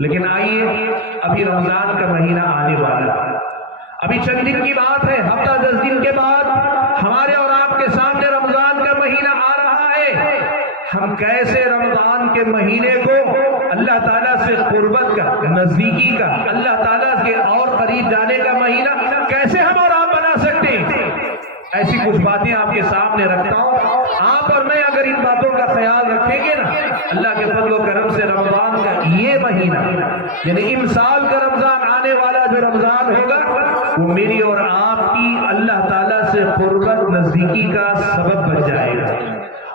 لیکن آئیے ابھی رمضان کا مہینہ آنے والا ہے، ابھی چند دن کی بات ہے، ہفتہ 10 دن کے بعد ہمارے اور آپ کے سامنے رمضان کا مہینہ آ رہا ہے۔ ہم کیسے رمضان کے مہینے کو اللہ تعالیٰ سے قربت کا، نزدیکی کا، اللہ تعالیٰ کے اور قریب جانے کا مہینہ کیسے ہم اور آپ بنا سکتے ہیں؟ ایسی کچھ باتیں آپ کے سامنے رکھتا ہوں۔ آپ اور میں اگر ان باتوں کا خیال رکھیں گے نا، اللہ کے فضل و کرم سے رمضان کا یہ مہینہ یعنی امسال کا رمضان آنے والا جو رمضان ہوگا وہ میری اور آپ کی اللہ تعالیٰ سے قربت، نزدیکی کا سبب بن جائے گا۔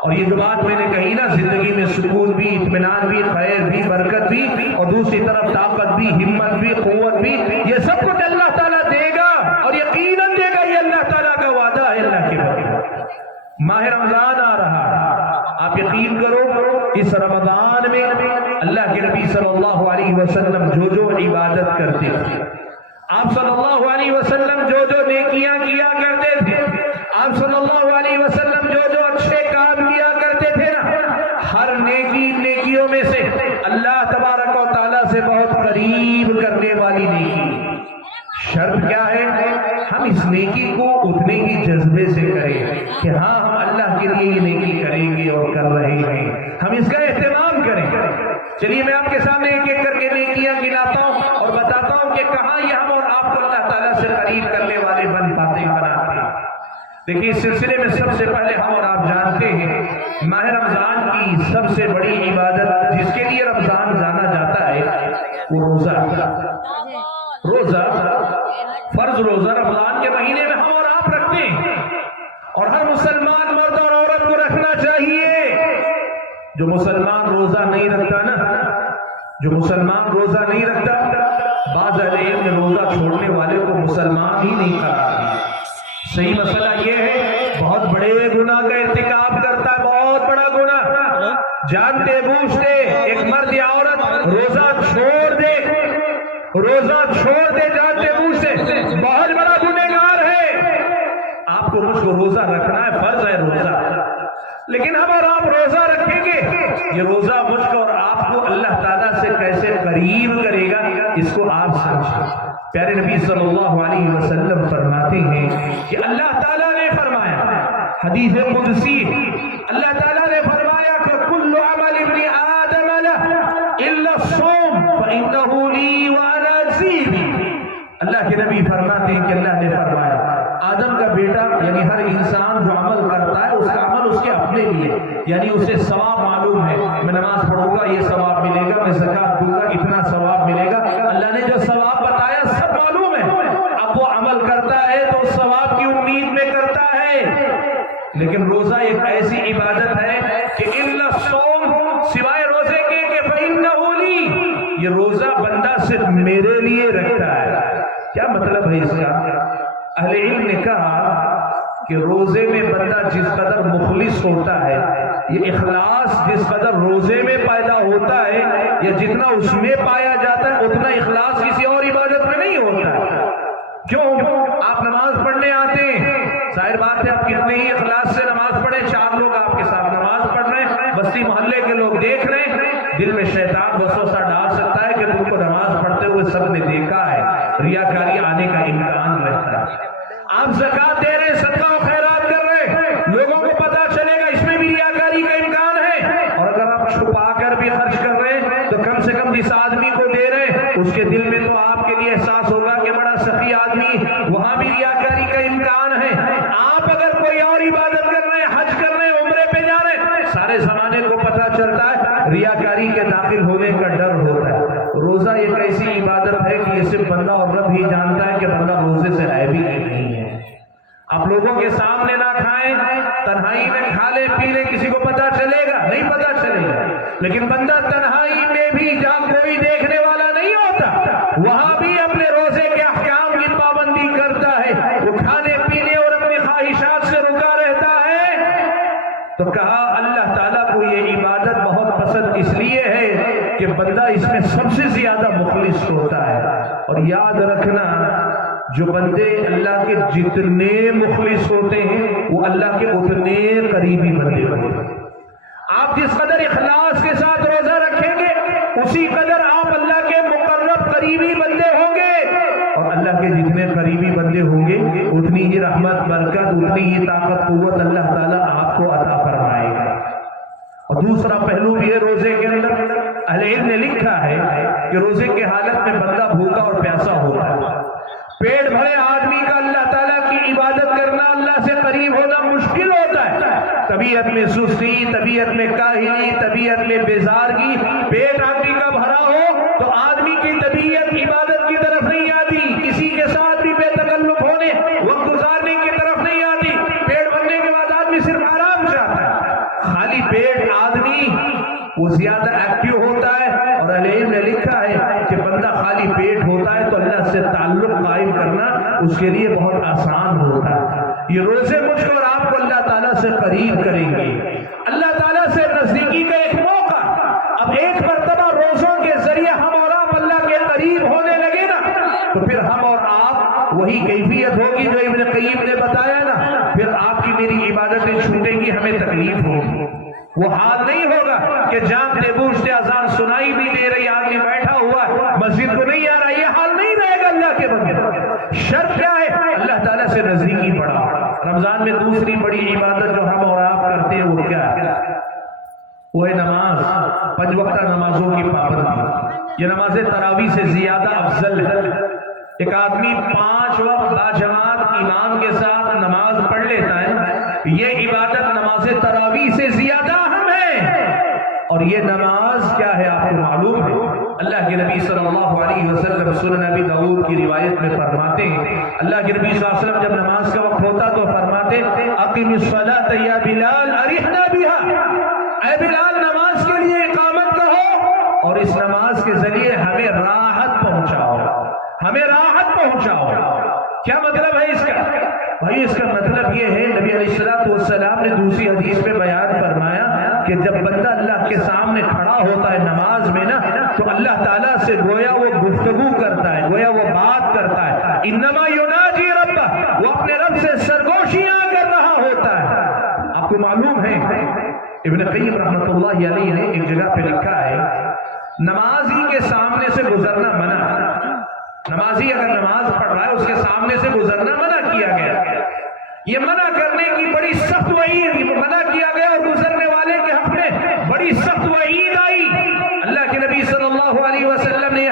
اور یہ جو بات میں نے کہی نا، زندگی میں سکون بھی، اطمینان بھی، خیر بھی، برکت بھی، اور دوسری طرف طاقت بھی، ہمت بھی، قوت بھی، یہ سب کچھ اللہ تعالیٰ دے گا، اور یقیناً دے گا، یہ اللہ تعالیٰ کا وعدہ ہے اللہ کے بارے۔ ماہ رمضان آ رہا ہے، آپ یقین کرو اس رمضان میں اللہ کے نبی صلی اللہ علیہ وسلم جو عبادت کرتے تھے، آپ صلی اللہ علیہ وسلم جو نیکیاں کیا کرتے تھے، آپ صلی اللہ علیہ وسلم جو اچھے کام کیا کرتے تھے نا، ہر نیکیوں میں سے اللہ تبارک و تعالیٰ سے بہت قریب کرنے والی نیکی، شرط کیا ہے؟ ہم اس نیکی کو اتنے ہی جذبے سے کریں کہ ہاں ہم اللہ کے لیے یہ نیکی کریں گے اور کر رہے ہیں، ہم اس کا اہتمام کریں۔ چلیے میں آپ کے سامنے ایک ایک کر کے نیکیاں گناتا ہوں اور بتاتا ہوں کہ کہاں یہ ہم اور آپ کو اللہ تعالیٰ سے قریب کرنے والے بناتے ہیں۔ دیکھیے اس سلسلے میں سب سے پہلے ہم اور آپ جانتے ہیں ماہ رمضان کی سب سے بڑی عبادت جس کے لیے رمضان جانا جاتا ہے وہ روزہ۔ روزہ فرض روزہ رمضان کے مہینے میں ہم اور آپ رکھتے ہیں، اور ہر مسلمان مرد اور عورت کو رکھنا چاہیے۔ جو مسلمان روزہ نہیں رکھتا نا، جو مسلمان روزہ نہیں رکھتا، بعض اہل علم نے روزہ چھوڑنے والے کو مسلمان ہی نہیں قرار دیا۔ صحیح مسئلہ یہ ہے بہت بڑے گناہ کا ارتکاب کرتا ہے، بہت بڑا گناہ، جانتے بوجھتے ایک مرد یا عورت روزہ چھوڑ دے جانتے بوجھتے، بہت بڑا گنہگار ہے۔ آپ کو مجھ کو روزہ رکھنا ہے، فرض ہے روزہ، لیکن ہم اور آپ روزہ رکھیں گے، یہ روزہ مجھ کو اور آپ کو اللہ تعالیٰ سے کیسے قریب کرے گا، اس کو آپ سمجھیں۔ پیارے نبی صلی اللہ علیہ وسلم فرماتے ہیں کہ اللہ تعالیٰ نے فرمایا، حدیث قدسی، اللہ تعالیٰ نے فرمایا کہ کل عمل ابن آدم له الا الصوم فانه لي وانا اجزی به۔ اللہ کے نبی فرماتے ہیں کہ اللہ نے فرمایا آدم کا بیٹا یعنی ہر انسان جو عمل کرتا ہے اس کا عمل اس کے اپنے لیے، یعنی اسے ثواب معلوم ہے، میں نماز پڑھوں گا یہ ثواب ملے گا، میں زکوٰۃ دوں گا اتنا ثواب ملے گا، اللہ نے جو ثواب بتایا سب معلوم ہے۔ اب وہ عمل کرتا ہے تو اس ثواب کی امید میں کرتا ہے، لیکن روزہ ایک ایسی عبادت ہے کہ الا الصوم، سوائے روزے کے کہ فإنه لي، یہ روزہ بندہ صرف میرے لیے رکھتا ہے۔ کیا مطلب ہے اس کا؟ اہل علم نے کہا کہ روزے میں بندہ جس قدر مخلص ہوتا ہے، یہ اخلاص جس قدر روزے میں پیدا ہوتا ہے یا جتنا اس میں پایا جاتا ہے اتنا اخلاص کسی اور عبادت میں نہیں ہوتا ہے۔ کیوں؟ آپ نماز پڑھنے آتے ہیں، ظاہر بات ہے آپ کتنے ہی اخلاص سے نماز پڑھیں، 4 لوگ آپ کے ساتھ نماز پڑھ رہے ہیں، بستی محلے کے لوگ دیکھ رہے ہیں، دل میں شیطان وسوسہ ڈال سکتا ہے کہ تم کو نماز پڑھتے ہوئے سب نے دیکھا ہے، ریاکاری آنے کا امکان رہتا ہے۔ آپ زکوٰۃ دے رہے ہیں، صدقہ و خیرات کر رہے ہیں، لوگوں کو پتا چلے گا اس میں بھی ریاکاری کا امکان ہے، اور اگر آپ چھپا کر بھی خرچ کر رہے ہیں تو کم سے کم جس آدمی کو دے رہے ہیں اس کے دل میں تو آپ کے لیے احساس ہوگا کہ بڑا سخی آدمی، وہاں بھی ریاکاری کا امکان ہے۔ آپ اگر کوئی اور عبادت کر رہے ہیں، حج کر رہے ہیں، عمرے پہ جا رہے ہیں، سارے زمانے کو پتا چلتا ہے، ریاکاری کے داخل ہونے کا ڈر ہوتا ہے۔ روزہ ایک ایسی عبادت ہے کہ یہ صرف بندہ اور رب ہی جانتا ہے کہ بندہ روزے سے ہے بھی نہیں ہے۔ آپ لوگوں کے سامنے نہ کھائیں، تنہائی میں کھا لیں پی لیں، کسی کو پتا چلے گا نہیں، پتا چلے گا، لیکن بندہ تنہائی میں بھی جہاں کوئی دیکھنے والا نہیں ہوتا وہاں بھی اپنے روزے کے احکام کی پابندی کرتا ہے، وہ کھانے پینے اور اپنی خواہشات سے رکا رہتا ہے۔ تو کہا اللہ تعالیٰ کو یہ عبادت بہت پسند اس لیے ہے کہ بندہ اس میں سب سے زیادہ مخلص ہوتا ہے۔ اور یاد رکھنا، جو بندے اللہ کے جتنے مخلص ہوتے ہیں وہ اللہ کے اتنے قریبی بندے ہوتے ہیں۔ آپ جس قدر اخلاص کے ساتھ روزہ رکھیں گے اسی قدر آپ اللہ کے اتنی ہی رحمت برکت اتنی ہی طاقت قوت اللہ تعالیٰ آپ کو عطا فرمائے گا۔ اور دوسرا پہلو بھی ہے روزے کے اندر، اہل علم نے لکھا ہے کہ روزے کی حالت میں بندہ بھوکا اور پیاسا ہوتا ہے، پیٹ بھرے آدمی کا اللہ تعالیٰ کی عبادت کرنا، اللہ سے قریب ہونا مشکل ہوتا ہے۔ طبیعت میں سستی، طبیعت میں کاہلی، طبیعت میں بیزارگی، پیٹ آدمی کا بھرا ہو تو آدمی کی طبیعت عبادت کی طرف نہیں آتی، کسی کے ساتھ بھی بے تکلف ہونے وقت گزارنے کی طرف نہیں آتی۔ پیٹ بھرنے کے بعد آدمی صرف آرام چاہتا ہے، خالی پیٹ آدمی وہ زیادہ ایکٹیو ہوتا ہے۔ اور اہل علم نے لکھا ہے کہ بندہ خالی پیٹ ہوتا ہے تو اللہ سے تعلق قائم کرنا اس کے لیے بہت آسان ہوتا ہے۔ یہ روزے مجھ کو اور آپ کو اللہ تعالیٰ سے قریب کریں گے، اللہ تعالیٰ سے نزدیکی کا ایک موقع۔ اب ایک مرتبہ روزوں کے ذریعے ہم اور آپ اللہ کے قریب ہونے لگے نا تو پھر ہم اور آپ وہی کیفیت ہوگی جو ابن قیم نے بتایا نا، پھر آپ کی میری عبادتیں چھوٹیں گی، ہمیں تکلیف ہوگی۔ وہ حال نہیں ہوگا کہ جانتے بوجھتے اذان سنائی بھی دے رہی، آدمی بیٹھا ہوا مسجد کو نہیں آ رہا، یہ حال نہیں رہے گا اللہ کے بندے۔ شرط کیا ہے؟ اللہ تعالیٰ سے نزدیکی بڑھا۔ رمضان میں دوسری بڑی عبادت جو ہم اور آپ کرتے ہیں وہ کیا ہے؟ وہ ہے نماز، 5 وقتہ نمازوں کی پابندی۔ یہ نماز تراویح سے زیادہ افضل ہے۔ ایک آدمی 5 وقت باجماعت امام کے ساتھ نماز پڑھ لیتا ہے، یہ عبادت نماز تراویح سے زیادہ اہم ہے۔ اور یہ نماز کیا ہے آپ کو معلوم ہے؟ اللہ کے نبی صلی اللہ علیہ وسلم سنن ابی داؤد کی روایت میں فرماتے ہیں، اللہ کے نبی صلی اللہ علیہ وسلم جب نماز کا وقت ہوتا تو فرماتے اقم الصلاۃ یا بلال ارحنا بها، اے بلال نماز کے لیے اقامت کہو اور اس نماز کے ذریعے ہمیں راحت پہنچاؤ، ہمیں راحت پہنچاؤ۔ کیا مطلب ہے اس کا؟ بھائی اس کا مطلب یہ ہے، نبی علیہ الصلوۃ والسلام نے دوسری حدیث میں بیان فرمایا کہ جب بندہ اللہ کے سامنے کھڑا ہوتا ہے نماز میں نا تو اللہ تعالیٰ سے گویا وہ گفتگو کرتا ہے، گویا وہ بات کرتا ہے۔ انما یناجی ربہ، وہ اپنے رب سے سرگوشیاں کر رہا ہوتا ہے۔ آپ کو معلوم ہے ابن قیم رحمۃ اللہ علیہ نے ایک جگہ پہ لکھا ہے نمازی کے سامنے سے گزرنا منع ہے۔ نمازی اگر نماز پڑھ رہا ہے اس کے سامنے سے گزرنا منع کیا گیا، یہ منع کرنے کی بڑی سخت وعید، منع کیا گیا اور گزرنے والے کے حق میں بڑی سخت وعید آئی۔ اللہ کے نبی صلی اللہ علیہ وسلم نے